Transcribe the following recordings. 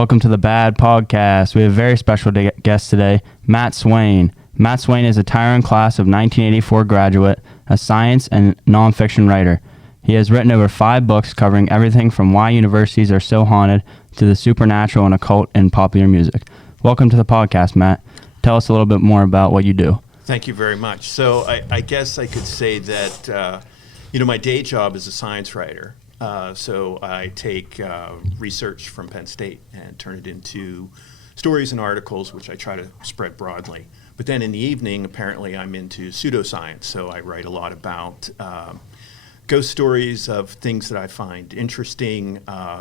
Welcome to the Bad Podcast. We have a very special guest today, Matt Swayne. Matt Swayne is a Tyrone Class of 1984 graduate, a science and nonfiction writer. He has written over 5 books covering everything from why universities are so haunted to the supernatural and occult in popular music. Welcome to the podcast, Matt. Tell us a little bit more about what you do. Thank you very much. So I guess I could say that, my day job is a science writer. So I take research from Penn State and turn it into stories and articles, which I try to spread broadly. But then in the evening, apparently I'm into pseudoscience. So I write a lot about ghost stories of things that I find interesting.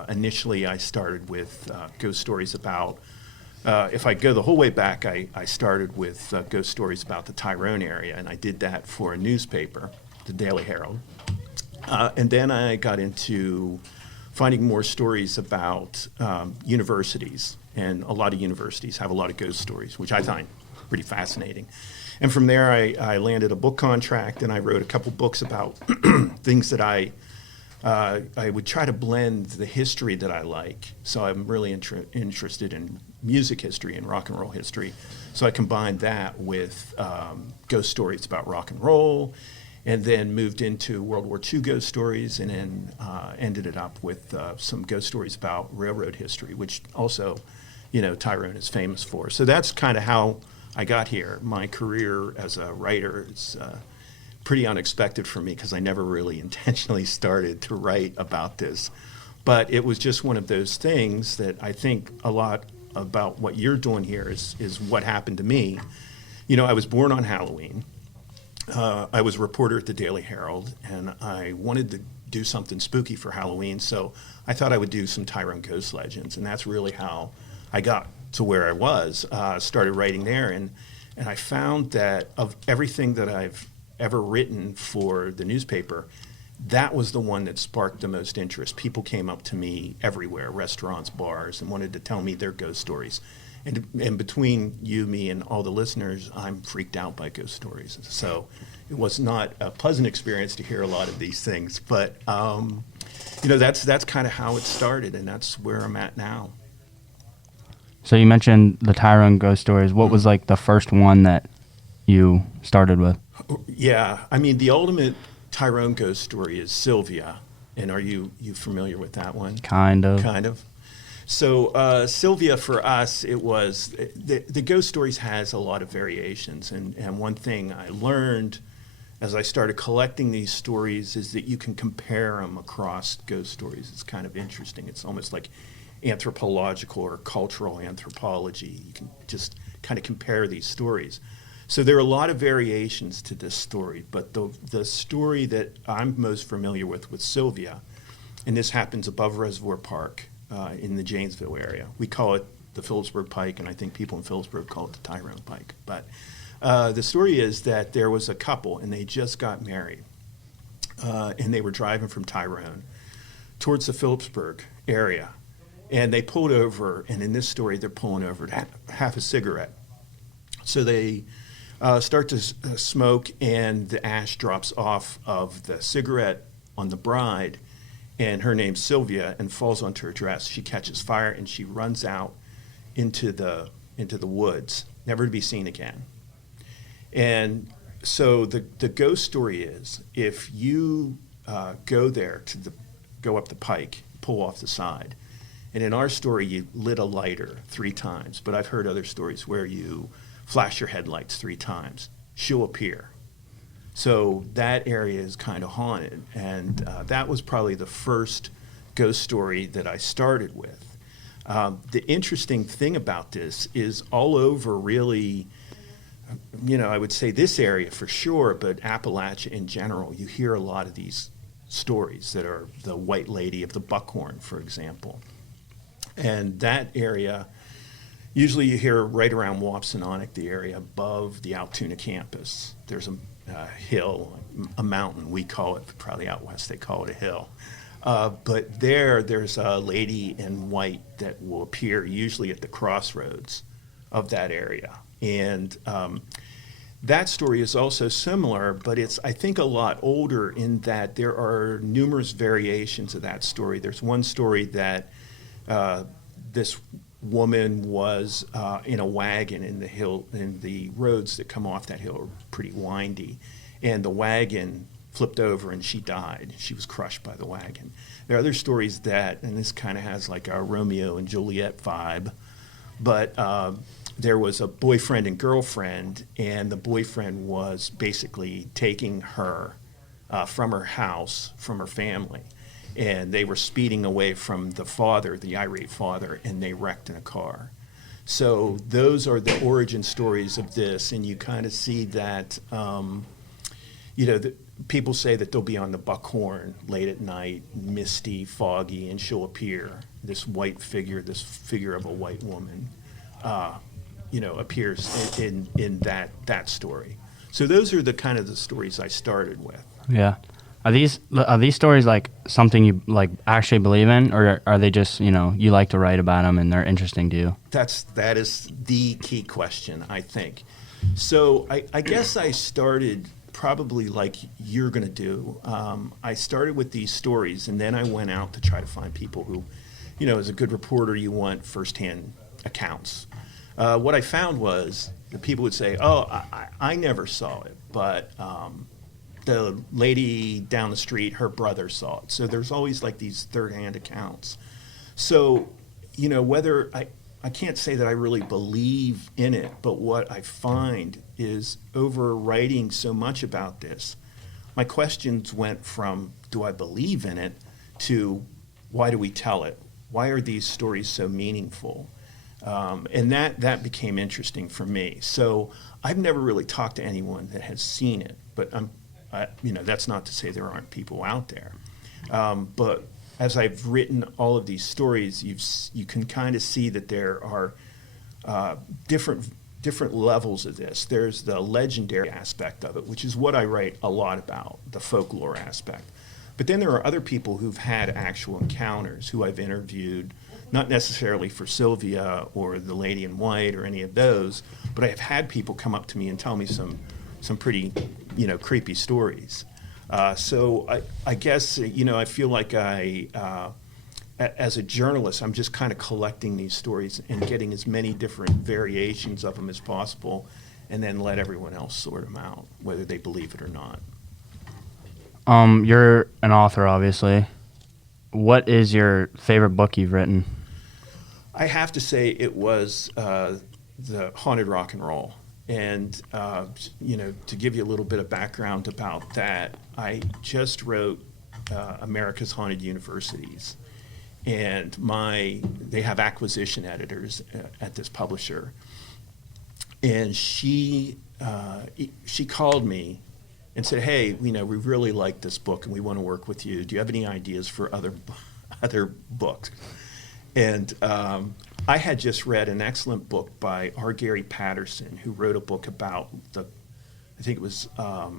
Initially, I started with ghost stories about, if I go the whole way back, I started with ghost stories about the Tyrone area, and I did that for a newspaper, the Daily Herald. And then I got into finding more stories about universities, and a lot of universities have a lot of ghost stories, which I find pretty fascinating. And from there, I landed a book contract, and I wrote a couple books about things that I would try to blend the history that I like. So I'm really interested in music history and rock and roll history. So I combined that with ghost stories about rock and roll, and then moved into World War II ghost stories, and then ended it up with some ghost stories about railroad history, which also, Tyrone is famous for. So that's kind of how I got here. My career as a writer is pretty unexpected for me because I never really intentionally started to write about this. But it was just one of those things that I think a lot about what you're doing here is what happened to me. I was born on Halloween. I was a reporter at the Daily Herald, and I wanted to do something spooky for Halloween, so I thought I would do some Tyrone ghost legends, and that's really how I got to where I was. Started writing there, and I found that of everything that I've ever written for the newspaper, that was the one that sparked the most interest. People came up to me everywhere, restaurants, bars, and wanted to tell me their ghost stories. And between you, me, and all the listeners, I'm freaked out by ghost stories. So it was not a pleasant experience to hear a lot of these things. But, that's kind of how it started, and that's where I'm at now. So you mentioned the Tyrone ghost stories. What was like the first one that you started with? Yeah, the ultimate Tyrone ghost story is Sylvia. And are you familiar with that one? Kind of. Kind of. So Sylvia, for us, it was, the ghost stories has a lot of variations. And one thing I learned as I started collecting these stories is that you can compare them across ghost stories. It's kind of interesting. It's almost like anthropological or cultural anthropology. You can just kind of compare these stories. So there are a lot of variations to this story, but the story that I'm most familiar with Sylvia, and this happens above Reservoir Park, in the Janesville area. We call it the Phillipsburg Pike, and I think people in Phillipsburg call it the Tyrone Pike. But the story is that there was a couple, and they just got married, and they were driving from Tyrone towards the Phillipsburg area, and they pulled over, and in this story, they're pulling over to have a cigarette. So they start to smoke, and the ash drops off of the cigarette on the bride, and her name's Sylvia, and falls onto her dress. She catches fire, and she runs out into the woods, never to be seen again. And so the ghost story is, if you go there go up the pike, pull off the side, and in our story, you lit a lighter 3 times, but I've heard other stories where you flash your headlights 3 times, she'll appear. So that area is kind of haunted, and that was probably the first ghost story that I started with. The interesting thing about this is all over really, I would say this area for sure, but Appalachia in general, you hear a lot of these stories that are the White Lady of the Buckhorn, for example. And that area, usually you hear right around Wapsononic, the area above the Altoona campus. There's a hill, a mountain, we call it, probably out west they call it a hill. But there's a lady in white that will appear usually at the crossroads of that area. And that story is also similar, but it's, I think, a lot older in that there are numerous variations of that story. There's one story that this woman was in a wagon in the hill, and the roads that come off that hill are pretty windy, and the wagon flipped over and she died. She was crushed by the wagon. There are other stories that, and this kind of has like a Romeo and Juliet vibe, but there was a boyfriend and girlfriend, and the boyfriend was basically taking her from her house, from her family, and they were speeding away from the father, the irate father, and they wrecked in a car. So those are the origin stories of this, and you kind of see that, people say that they'll be on the Buckhorn late at night, misty, foggy, and she'll appear, this white figure, this figure of a white woman, appears in that story. So those are the kind of the stories I started with. Yeah. Are these stories like something you like actually believe in, or are they just, you like to write about them and they're interesting to you? That is the key question, I think. So I guess I started probably like you're going to do. I started with these stories, and then I went out to try to find people who, as a good reporter, you want firsthand accounts. What I found was that people would say, oh, I never saw it, but the lady down the street, her brother saw it. So there's always like these third-hand accounts. So, whether I can't say that I really believe in it, but what I find is over writing so much about this, my questions went from, do I believe in it, to why do we tell it? Why are these stories so meaningful? And that became interesting for me. So I've never really talked to anyone that has seen it, but that's not to say there aren't people out there. But as I've written all of these stories, you can kind of see that there are different levels of this. There's the legendary aspect of it, which is what I write a lot about, the folklore aspect. But then there are other people who've had actual encounters, who I've interviewed, not necessarily for Sylvia or the Lady in White or any of those, but I have had people come up to me and tell me some pretty, creepy stories. So I guess, I feel like as a journalist, I'm just kind of collecting these stories and getting as many different variations of them as possible, and then let everyone else sort them out, whether they believe it or not. You're an author, obviously. What is your favorite book you've written? I have to say it was the Haunted Rock and Roll. And, to give you a little bit of background about that, I just wrote America's Haunted Universities. And they have acquisition editors at this publisher. And she called me and said, hey, we really like this book and we want to work with you. Do you have any ideas for other books? And I had just read an excellent book by R. Gary Patterson, who wrote a book about I think it was A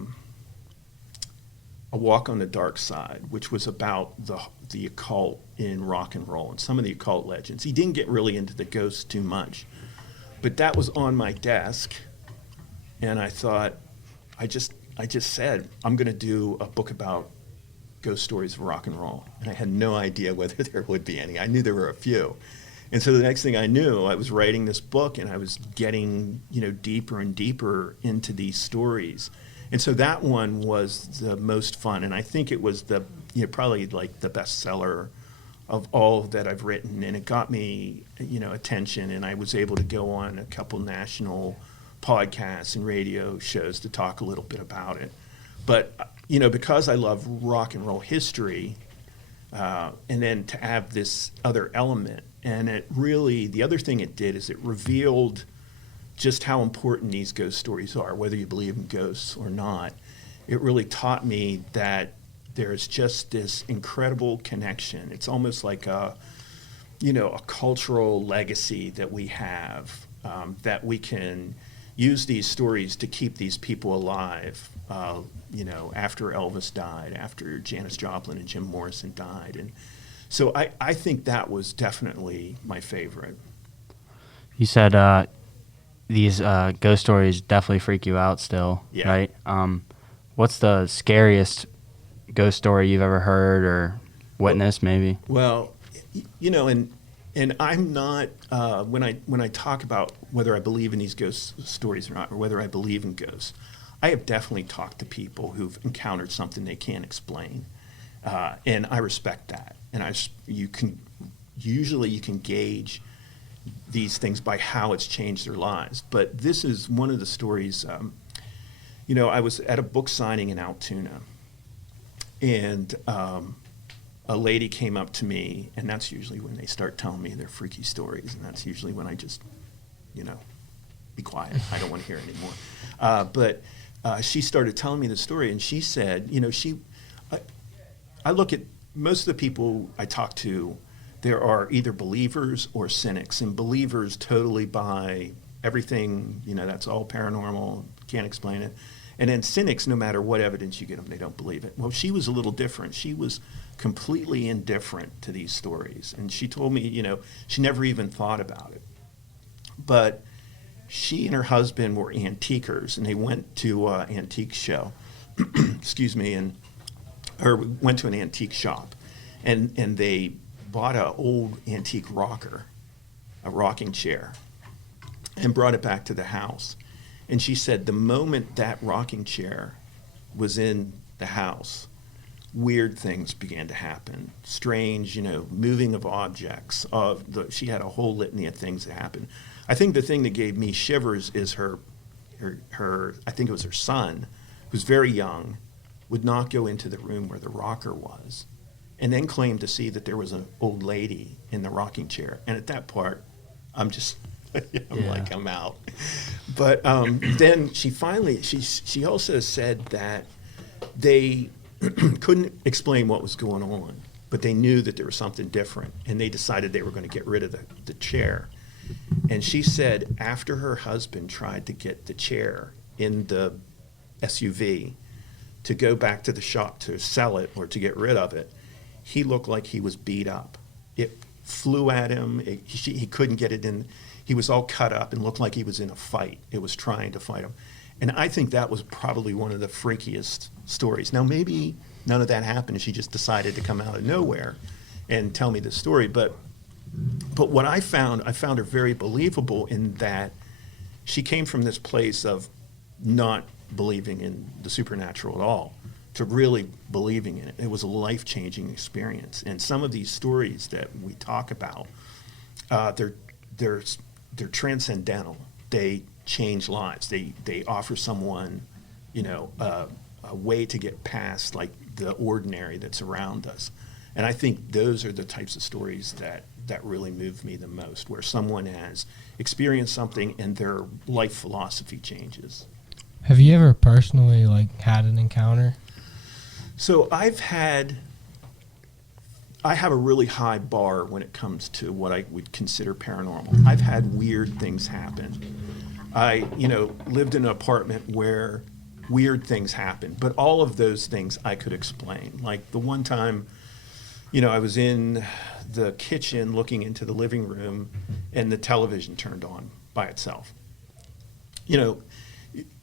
Walk on the Dark Side, which was about the occult in rock and roll and some of the occult legends. He didn't get really into the ghosts too much, but that was on my desk, and I thought, I just said, I'm going to do a book about ghost stories of rock and roll, and I had no idea whether there would be any. I knew there were a few. And so the next thing I knew, I was writing this book, and I was getting, deeper and deeper into these stories. And so that one was the most fun, and I think it was probably like the bestseller of all that I've written, and it got me, attention, and I was able to go on a couple national podcasts and radio shows to talk a little bit about it. But, because I love rock and roll history, and then to have this other element, and the other thing it did is it revealed just how important these ghost stories are, whether you believe in ghosts or not. It really taught me that there's just this incredible connection. It's almost like a cultural legacy that we have, that we can use these stories to keep these people alive, after Elvis died, after Janis Joplin and Jim Morrison died. And so I think that was definitely my favorite. You said these ghost stories definitely freak you out still, yeah. Right? What's the scariest ghost story you've ever heard or witnessed, maybe? Well, and And I'm not when I talk about whether I believe in these ghost stories or not, or whether I believe in ghosts. I have definitely talked to people who've encountered something they can't explain, and I respect that. And you can gauge these things by how it's changed their lives. But this is one of the stories. I was at a book signing in Altoona, and a lady came up to me, and that's usually when they start telling me their freaky stories, and that's usually when I just, be quiet. I don't want to hear it anymore. But she started telling me the story, and she said, I look at most of the people I talk to, there are either believers or cynics, and believers totally buy everything, that's all paranormal, can't explain it. And then cynics, no matter what evidence you get them, they don't believe it. Well, she was a little different. She was completely indifferent to these stories. And she told me, she never even thought about it. But she and her husband were antiquers, and they went to an antique show, or went to an antique shop, and they bought an old antique rocker, a rocking chair, and brought it back to the house. And she said the moment that rocking chair was in the house, weird things began to happen. Strange, moving of objects. She had a whole litany of things that happened. I think the thing that gave me shivers is her I think it was her son, who's very young, would not go into the room where the rocker was, and then claimed to see that there was an old lady in the rocking chair. And at that part, I'm just, I'm out. But then she also said that they couldn't explain what was going on, but they knew that there was something different, and they decided they were going to get rid of the chair. And she said after her husband tried to get the chair in the SUV to go back to the shop to sell it or to get rid of it, he looked like he was beat up. It flew at him. He couldn't get it in. He was all cut up and looked like he was in a fight. It was trying to fight him. And I think that was probably one of the freakiest stories. Now, maybe none of that happened. She just decided to come out of nowhere and tell me the story. But what I found her very believable in that she came from this place of not believing in the supernatural at all to really believing in it. It was a life-changing experience. And some of these stories that we talk about, they're transcendental. They change lives. They offer someone, a way to get past like the ordinary that's around us. And I think those are the types of stories that really move me the most, where someone has experienced something and their life philosophy changes. Have you ever personally had an encounter? So I have a really high bar when it comes to what I would consider paranormal. I've had weird things happen. I, lived in an apartment where weird things happened, but all of those things I could explain. Like the one time, I was in the kitchen looking into the living room and the television turned on by itself.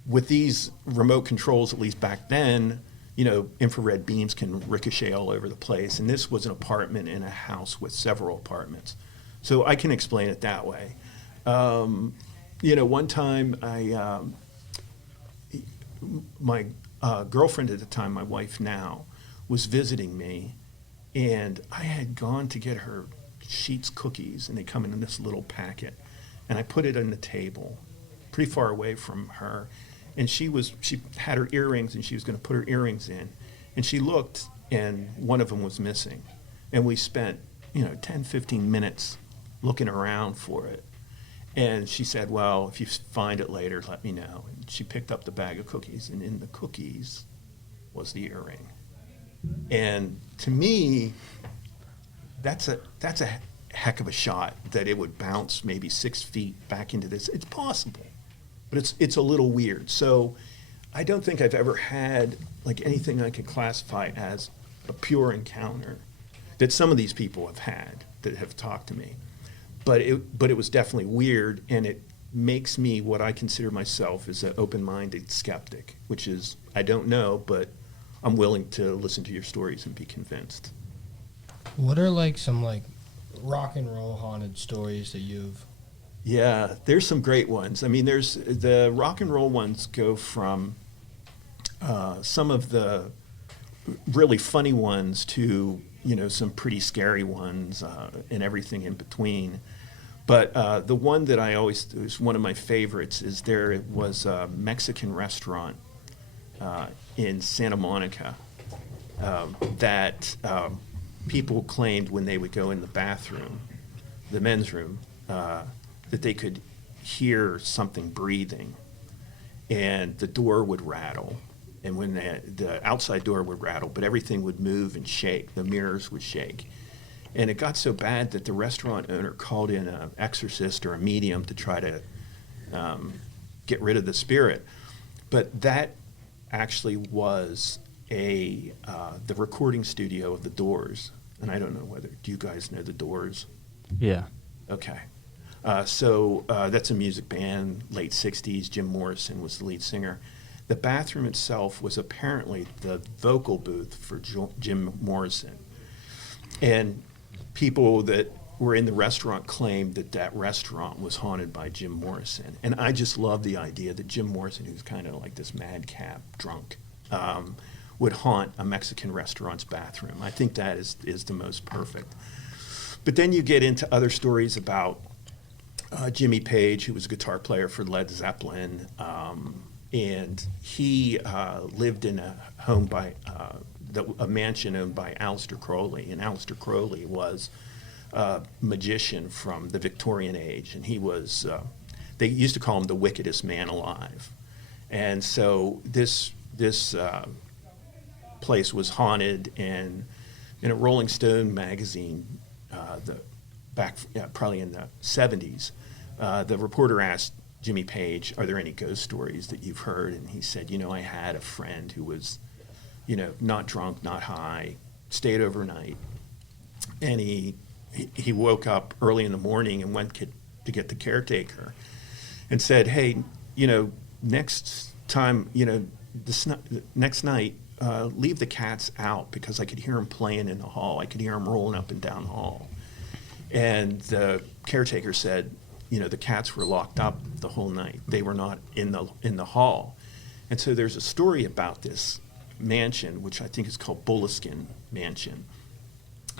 With these remote controls, at least back then, infrared beams can ricochet all over the place. And this was an apartment in a house with several apartments. So I can explain it that way. One time my girlfriend at the time, my wife now, was visiting me, and I had gone to get her Sheets cookies, and they come in this little packet. And I put it on the table, pretty far away from her. And she had her earrings, and she was going to put her earrings in. And she looked, and one of them was missing. And we spent, 10, 15 minutes looking around for it. And she said, well, if you find it later, let me know. And she picked up the bag of cookies, and in the cookies was the earring. And to me, that's a heck of a shot that it would bounce maybe 6 feet back into this. It's possible. But it's a little weird. So I don't think I've ever had anything I could classify as a pure encounter that some of these people have had that have talked to me. But it was definitely weird, and it makes me what I consider myself as an open-minded skeptic, which is I don't know, but I'm willing to listen to your stories and be convinced. What are some rock and roll haunted stories that you've... Yeah, there's some great ones. I mean, there's the rock and roll ones go from some of the really funny ones to, some pretty scary ones and everything in between. But the one that is one of my favorites is there was a Mexican restaurant in Santa Monica that people claimed when they would go in the bathroom, the men's room, that they could hear something breathing, and the door would rattle. And when the outside door would rattle, but everything would move and shake, the mirrors would shake. And it got so bad that the restaurant owner called in an exorcist or a medium to try to get rid of the spirit. But that actually was the recording studio of the Doors. And I don't know do you guys know the Doors? Yeah. Okay. So that's a music band, late 60s. Jim Morrison was the lead singer. The bathroom itself was apparently the vocal booth for Jim Morrison. And people that were in the restaurant claimed that restaurant was haunted by Jim Morrison. And I just love the idea that Jim Morrison, who's kind of like this madcap drunk, would haunt a Mexican restaurant's bathroom. I think that is the most perfect. But then you get into other stories about Jimmy Page, who was a guitar player for Led Zeppelin, and he lived in a home a mansion owned by Aleister Crowley, and Aleister Crowley was a magician from the Victorian age, and he was, they used to call him the wickedest man alive. And so this place was haunted, and in a Rolling Stone magazine, probably in the 70s, the reporter asked Jimmy Page, are there any ghost stories that you've heard? And he said, I had a friend who was, not drunk, not high, stayed overnight. And he woke up early in the morning and went to get the caretaker and said, hey, next time, next night, leave the cats out because I could hear them playing in the hall. I could hear them rolling up and down the hall. And the caretaker said, the cats were locked up the whole night. They were not in the hall. And so there's a story about this mansion, which I think is called Bulliskin Mansion.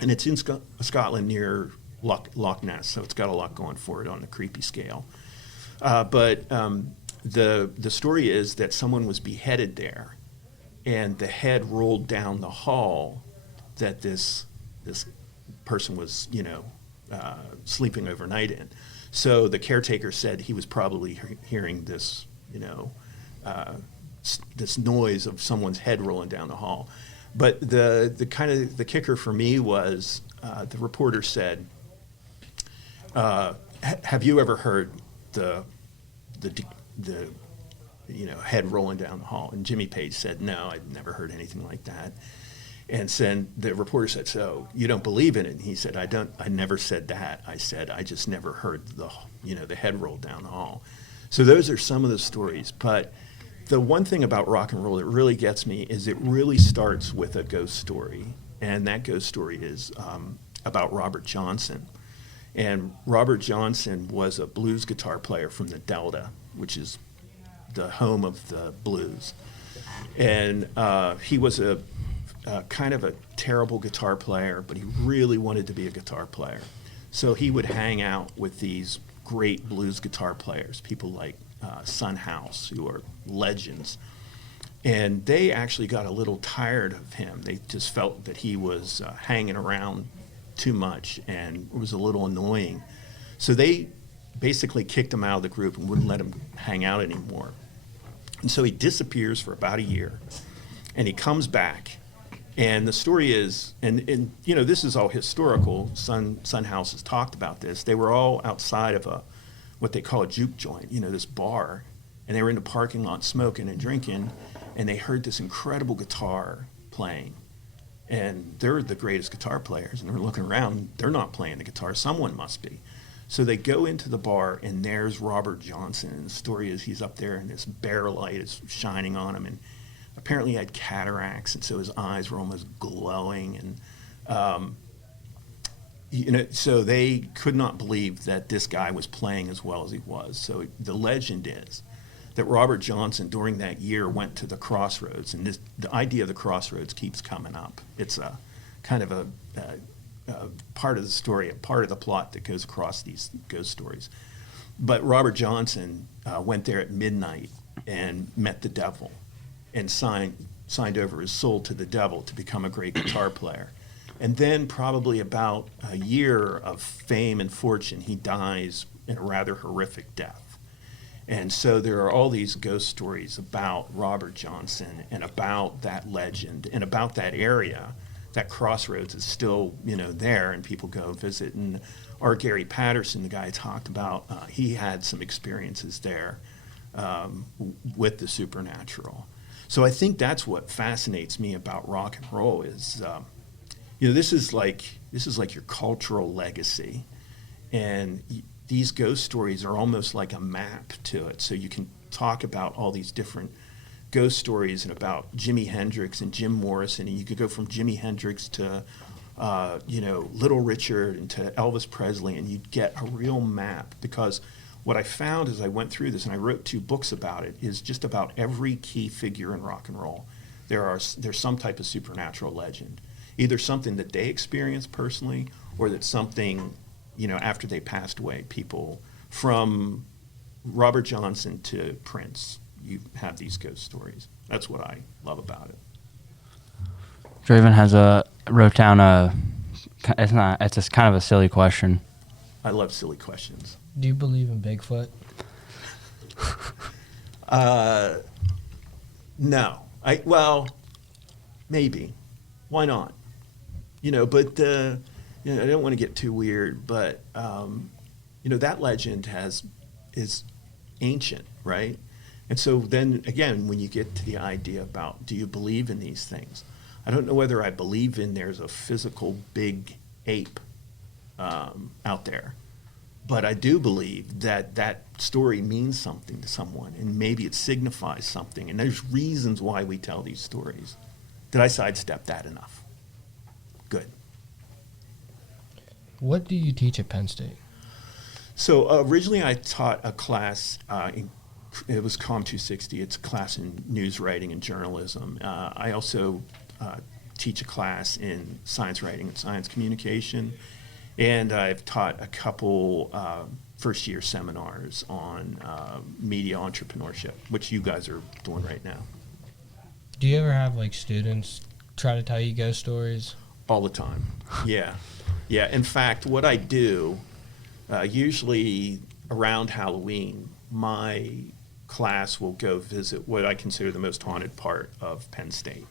And it's in Scotland near Loch Ness, so it's got a lot going for it on the creepy scale. But the story is that someone was beheaded there, and the head rolled down the hall that this person was, sleeping overnight in. So the caretaker said he was probably hearing this, this noise of someone's head rolling down the hall. But the kicker for me was the reporter said, "Have you ever heard the head rolling down the hall?" And Jimmy Page said, "No, I'd never heard anything like that." And then the reporter said, "So you don't believe in it?" And he said, I never said that. I said, I just never heard the head roll down the hall." So those are some of the stories. But the one thing about rock and roll that really gets me is it really starts with a ghost story. And that ghost story is about Robert Johnson. And Robert Johnson was a blues guitar player from the Delta, which is the home of the blues. And he was a kind of a terrible guitar player, but he really wanted to be a guitar player. So he would hang out with these great blues guitar players, people like Son House, who are legends. And they actually got a little tired of him. They just felt that he was hanging around too much and was a little annoying. So they basically kicked him out of the group and wouldn't let him hang out anymore. And so he disappears for about a year, and he comes back. And the story is, and this is all historical. Son House has talked about this. They were all outside of what they call a juke joint, this bar, and they were in the parking lot smoking and drinking, and they heard this incredible guitar playing. And they're the greatest guitar players, and they're looking around. They're not playing the guitar. Someone must be. So they go into the bar, and there's Robert Johnson. And the story is he's up there, and this bare light is shining on him, and apparently he had cataracts, and so his eyes were almost glowing. And so they could not believe that this guy was playing as well as he was. So the legend is that Robert Johnson during that year went to the crossroads, and the idea of the crossroads keeps coming up. It's a kind of a part of the story, a part of the plot that goes across these ghost stories. But Robert Johnson went there at midnight and met the devil and signed over his soul to the devil to become a great guitar player. And then probably about a year of fame and fortune, he dies in a rather horrific death. And so there are all these ghost stories about Robert Johnson and about that legend and about that area. That crossroads is still, there, and people go visit. And our Gary Patterson, the guy I talked about, he had some experiences there with the supernatural. So I think that's what fascinates me about rock and roll is, this is like your cultural legacy, and these ghost stories are almost like a map to it. So you can talk about all these different ghost stories and about Jimi Hendrix and Jim Morrison, and you could go from Jimi Hendrix to Little Richard and to Elvis Presley, and you'd get a real map. Because what I found as I went through this, and I wrote 2 books about it, is just about every key figure in rock and roll, there's some type of supernatural legend. Either something that they experienced personally, or that something, after they passed away, people from Robert Johnson to Prince, you have these ghost stories. That's what I love about it. Drayvn wrote down it's just kind of a silly question. I love silly questions. Do you believe in Bigfoot? No. Well, maybe. Why not? But I don't want to get too weird, but that legend is ancient, right? And so then again, when you get to the idea about, do you believe in these things? I don't know whether I believe in there's a physical big ape out there, but I do believe that story means something to someone, and maybe it signifies something, and there's reasons why we tell these stories. Did I sidestep that enough? Good. What do you teach at Penn State? So originally I taught a class, it was Com 260. It's a class in news writing and journalism. I also teach a class in science writing and science communication. And I've taught a couple first-year seminars on media entrepreneurship, which you guys are doing right now. Do you ever have students try to tell you ghost stories? All the time. Yeah. In fact, what I do, usually around Halloween, my class will go visit what I consider the most haunted part of Penn State,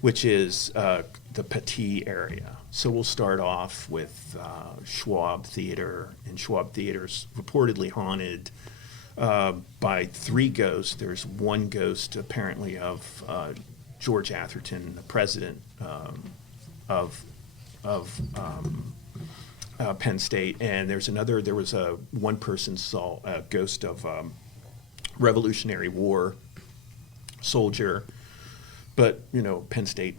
which is the Petit area. So we'll start off with Schwab Theater, and Schwab Theater's reportedly haunted by 3 ghosts. There's one ghost apparently of George Atherton, the president of Penn State, and there was a one person saw a ghost of Revolutionary War soldier. But, Penn State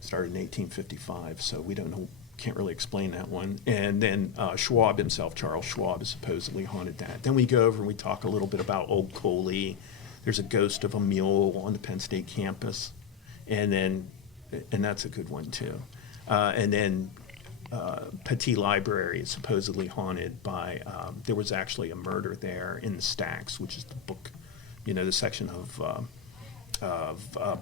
started in 1855, so we can't really explain that one. And then Schwab himself, Charles Schwab, is supposedly haunted that. Then we go over and we talk a little bit about Old Coley. There's a ghost of a mule on the Penn State campus. And that's a good one, too. And then Petit Library is supposedly haunted by, there was actually a murder there in the Stacks, which is the book, the section of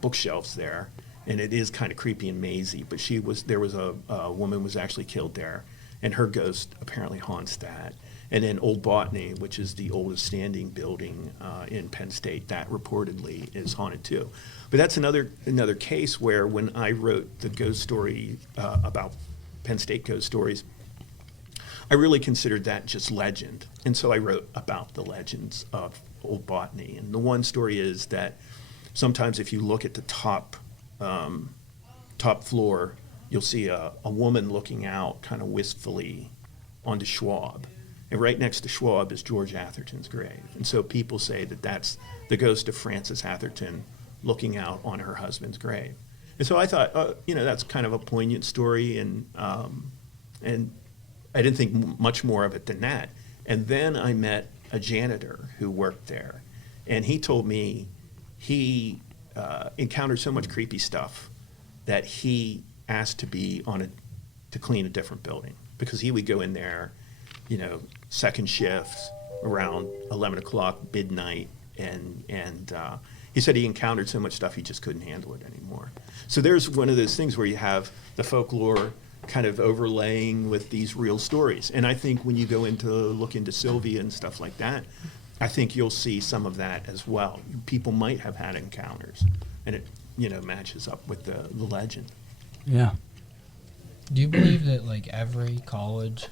bookshelves there, and it is kind of creepy and mazy. But there was a woman was actually killed there, and her ghost apparently haunts that. And then Old Botany, which is the oldest standing building in Penn State, that reportedly is haunted too. But that's another case where when I wrote the ghost story about Penn State ghost stories, I really considered that just legend, and so I wrote about the legends of Old Botany. And the one story is that sometimes if you look at the top floor, you'll see a woman looking out kind of wistfully onto Schwab. And right next to Schwab is George Atherton's grave. And so people say that that's the ghost of Frances Atherton looking out on her husband's grave. And so I thought, that's kind of a poignant story, and I didn't think much more of it than that. And then I met a janitor who worked there, and he told me he encountered so much creepy stuff that he asked to be to clean a different building, because he would go in there, second shift around 11 o'clock, midnight, and he said he encountered so much stuff he just couldn't handle it anymore. So there's one of those things where you have the folklore kind of overlaying with these real stories. And I think when you go look into Sylvia and stuff like that, I think you'll see some of that as well. People might have had encounters, and it, matches up with the legend. Yeah. Do you believe that like every college,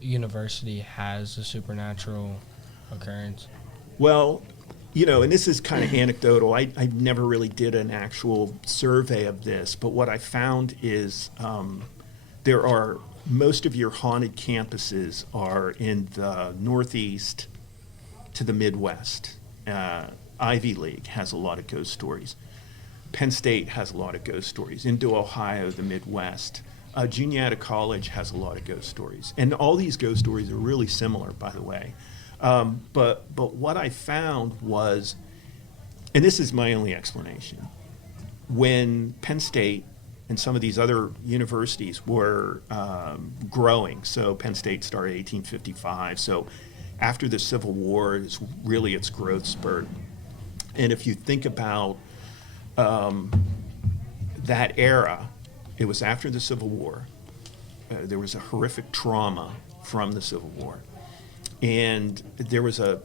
university has a supernatural occurrence? Well, and this is kind of anecdotal. I never really did an actual survey of this, but what I found is most of your haunted campuses are in the Northeast to the Midwest. Ivy League has a lot of ghost stories. Penn State has a lot of ghost stories. Into Ohio, the Midwest. Juniata College has a lot of ghost stories. And all these ghost stories are really similar, by the way. But what I found was, and this is my only explanation, when Penn State and some of these other universities were growing, so Penn State started 1855, so after the Civil War is really its growth spurt. And if you think about that era, it was after the Civil War. There was a horrific trauma from the Civil War. And there was a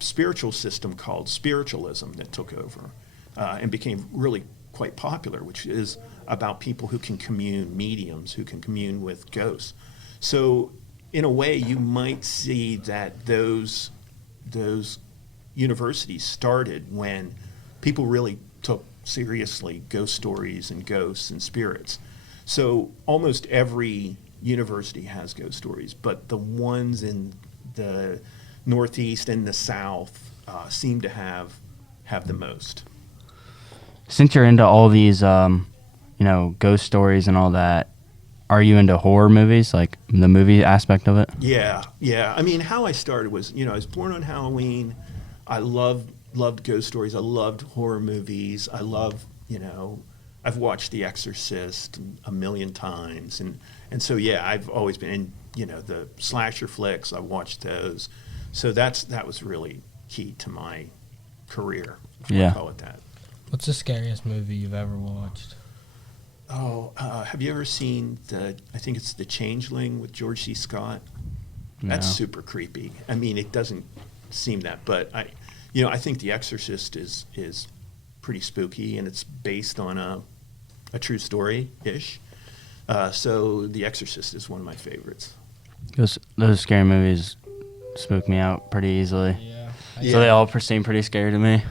spiritual system called spiritualism that took over and became really quite popular, which is about people who can commune, mediums who can commune with ghosts. So in a way, you might see that those universities started when people really took seriously ghost stories and ghosts and spirits. So almost every university has ghost stories, but the ones in the Northeast and the South seem to have the most. Since you're into all these, ghost stories and all that, are you into horror movies, like the movie aspect of it? Yeah. I mean, how I started was, I was born on Halloween. I loved ghost stories. I loved horror movies. I love, I've watched The Exorcist a million times. And so, yeah, I've always been in, the slasher flicks. I watched those. So that was really key to my career. Yeah. I'll call it that. What's the scariest movie you've ever watched? Oh, have you ever seen I think it's The Changeling with George C. Scott? No. That's super creepy. I mean, it doesn't seem that, but I think The Exorcist is pretty spooky, and it's based on a true story-ish. So The Exorcist is one of my favorites. Those scary movies spook me out pretty easily. Yeah. So they all seem pretty scary to me.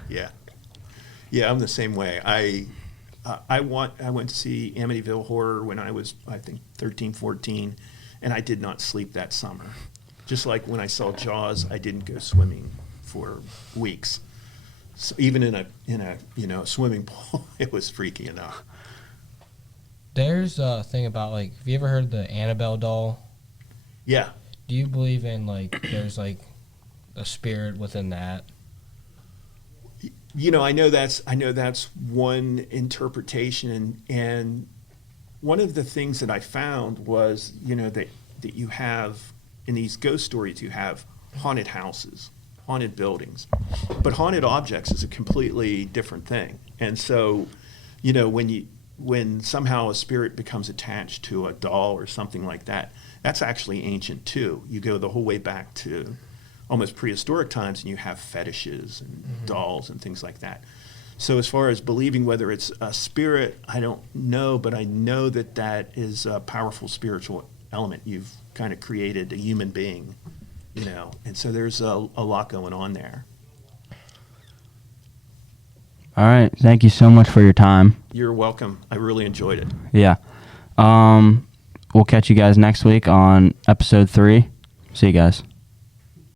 Yeah, I'm the same way. I went to see Amityville Horror when I was, I think, 13, 14, and I did not sleep that summer. Just like when I saw Jaws, I didn't go swimming for weeks. So even in a swimming pool, it was freaky enough. There's a thing about, like, have you ever heard the Annabelle doll? Yeah. Do you believe in, like, there's, like, a spirit within that? I know that's one interpretation, and one of the things that I found was, that you have, in these ghost stories, you have haunted houses, haunted buildings, but haunted objects is a completely different thing. And so, when somehow a spirit becomes attached to a doll or something like that, that's actually ancient too. You go the whole way back to almost prehistoric times, and you have fetishes and dolls and things like that. So as far as believing whether it's a spirit, I don't know, but I know that is a powerful spiritual element. You've kind of created a human being, and so there's a lot going on there. All right. Thank you so much for your time. You're welcome. I really enjoyed it. Yeah. We'll catch you guys next week on episode 3. See you guys.